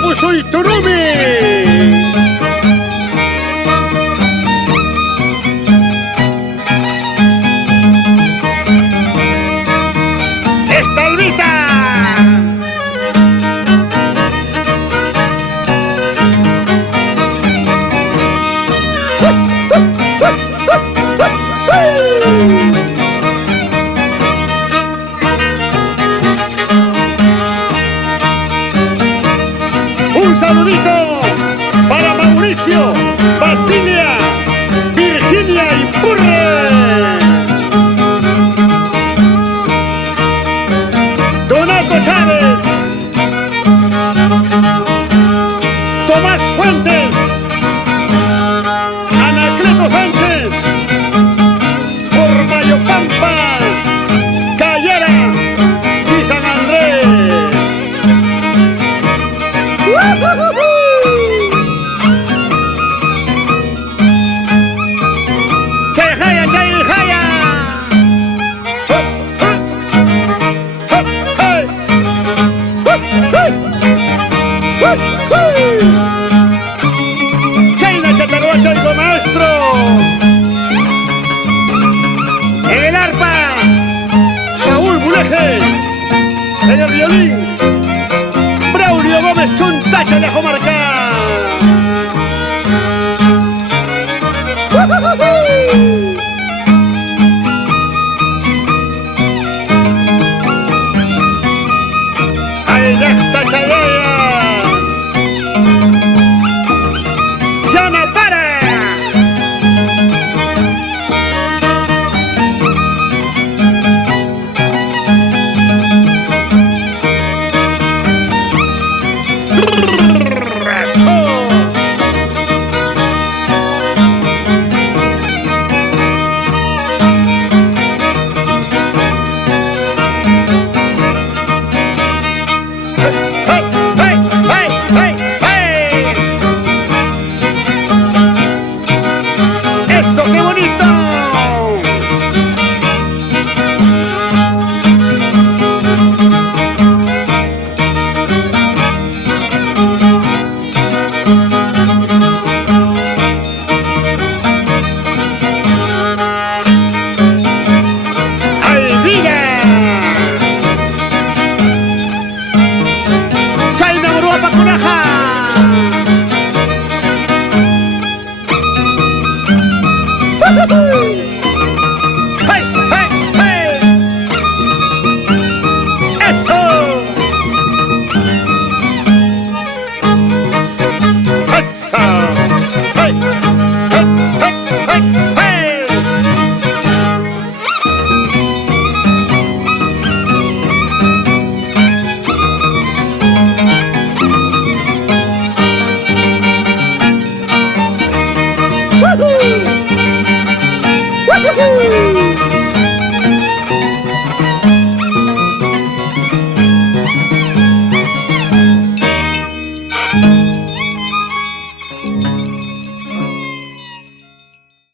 Puso y Turumi. Un saludito para Mauricio, Basilia, Virginia y Purre. Donato Chávez, Tomás Fuentes, Anacleto Sánchez, por Mayo Pampa, Cayera y San Andrés. ¡Chayjaya, chayjaya! ¡Chayna, chatarua, chayco, maestro! En el arpa, Saúl Buleje. En el violín, Braulio Gómez Chuntacha de Ajomarca. ¡Ahí ya está Chadea! ¡Ya no para! ¡Eso, qué bonito! ¡Ay, vida! ¡Chayna, Uruapa, Cunaja! ¡Hey, hey, hey! ¡Eso! ¡Eso! ¡Hey, hey, hey, hey, hey! ¡Woohoo! Woohoo!